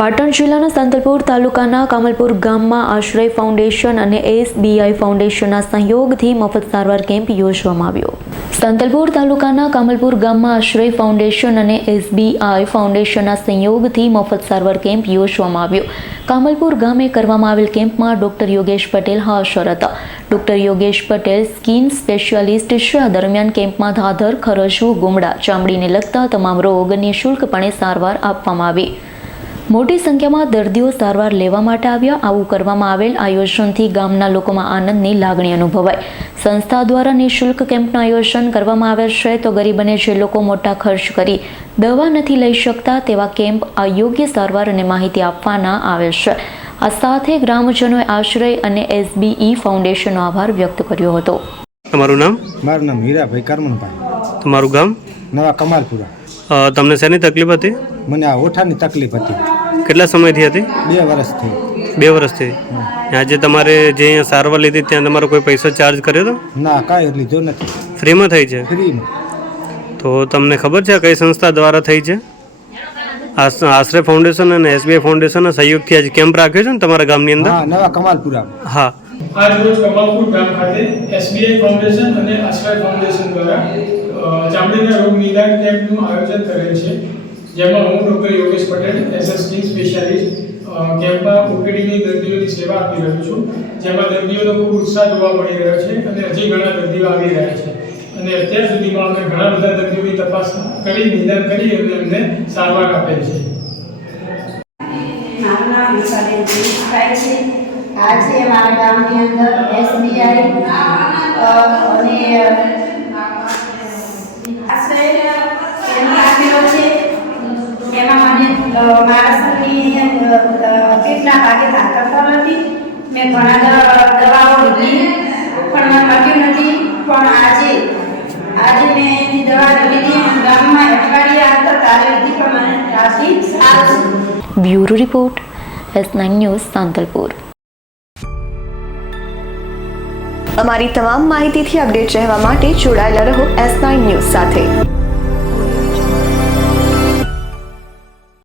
પાટણ જિલ્લાના સંતલપુર તાલુકાના કમલપુર ગામમાં આશ્રય ફાઉન્ડેશન અને એસબીઆઈ ફાઉન્ડેશનના સહયોગથી મફત સારવાર કેમ્પ યોજવામાં આવ્યો. સંતલપુર તાલુકાના કમલપુર ગામમાં આશ્રય ફાઉન્ડેશન અને એસબીઆઈ ફાઉન્ડેશનના સંયોગથી મફત સારવાર કેમ્પ યોજવામાં આવ્યો. કામલપુર ગામે કરવામાં આવેલ કેમ્પમાં ડોક્ટર યોગેશ પટેલ હાજર હતા. Doctor Yogesh Patel skin specialist છે. દરમિયાન કેમ્પમાં ધાધર ખરજવું ગુમડા, ચામડીને લગતા તમામ રોગ નિઃશુલ્કપણે સારવાર આપવામાં આવી. મોટી સંખ્યામાં દર્દીઓ સારવાર લેવા માટે આવ્યા. આવું કરવામાં આવેલ આયોજનથી ગામના લોકોમાં આનંદની લાગણી અનુભવાય સંસ્થા દ્વારા નિઃશુલ્ક કેમ્પનું આયોજન કરવામાં આવેલ છે. તો ગરીબને જે લોકો મોટા ખર્ચ કરી દવા નથી લઈ શકતા તેવા કેમ્પ અયોગ્ય સારવાર અને માહિતી આપવાના આવે છે. આ સાથે ગ્રામજનોએ આશ્રય અને એસબીઈ ફાઉન્ડેશનનો આભાર વ્યક્ત કર્યો હતો. તમારું નામ? મારું નામ હીરાભાઈ કરમણભાઈ તમારું ગામ? નવા કમાલપુરા. તમને શેની તકલીફ હતી? મને આ ઓઠાની તકલીફ હતી. કેટલા સમયથી હતી? બે વર્ષથી. બે વર્ષથી. આજે તમારે જે અહીંયા સારવાર લીધી ત્યાં તમારો કોઈ પૈસો ચાર્જ કર્યો હતો? ના કાંઈ લીધો નથી. ફ્રીમાં થઈ છે? ફ્રીમાં. તો તમને ખબર છે કઈ સંસ્થા દ્વારા થઈ છે? આશ- આશ્રય ફાઉન્ડેશન અને એસબીઆઈ ફાઉન્ડેશનના સહયોગથી આજે કેમ્પ રાખ્યો છે ને તમારા ગામની અંદર? હા નવા કમાલપુરા હા. આજ રોજ કમાલપુર ગામ ખાતે એસબીઆઈ ફાઉન્ડેશન અને આશ્રય ફાઉન્ડેશન દ્વારા ચામડીના રોગ નિદાન કેમ્પનું આયોજન કરેલ છે. જેમાં હું doctor Yogesh Patel SST skin specialist કેમ્પમાં ઓપીડીની દર્દીઓની સેવા આપી રહ્યો છું. જેમાં દર્દીઓનો ખૂબ ઉત્સાહ જોવા મળી રહ્યો છે અને હજી ઘણા દર્દીઓ આવી રહ્યા છે. અને અત્યાર સુધીમાં અમે ઘણા બધા દર્દીઓની તપાસ કરી, નિદાન કરી અને એમને સારવાર આપેલ છે. મારું નામ વિશાબેન છે. આજે અમારા ગામની અંદર એસબીઆઈ. અને આશ્રય કેમ્પ અ, પેટના ભાગે તાકાત નથી. મેં ઘણા દવાઓ લીધી પણ મને મટ્યું નથી. પણ આજે આજે મેં એની દવા લીધી ગામમાં અઠવાડિયા હતા તારે લીધી પણ મને ત્યારથી સારું bureau report S nine news Santalpur. અમારી તમામ માહિતીથી અપડેટ રહેવા માટે જોડાયેલા રહો એસ નાઇન ન્યૂઝ સાથે.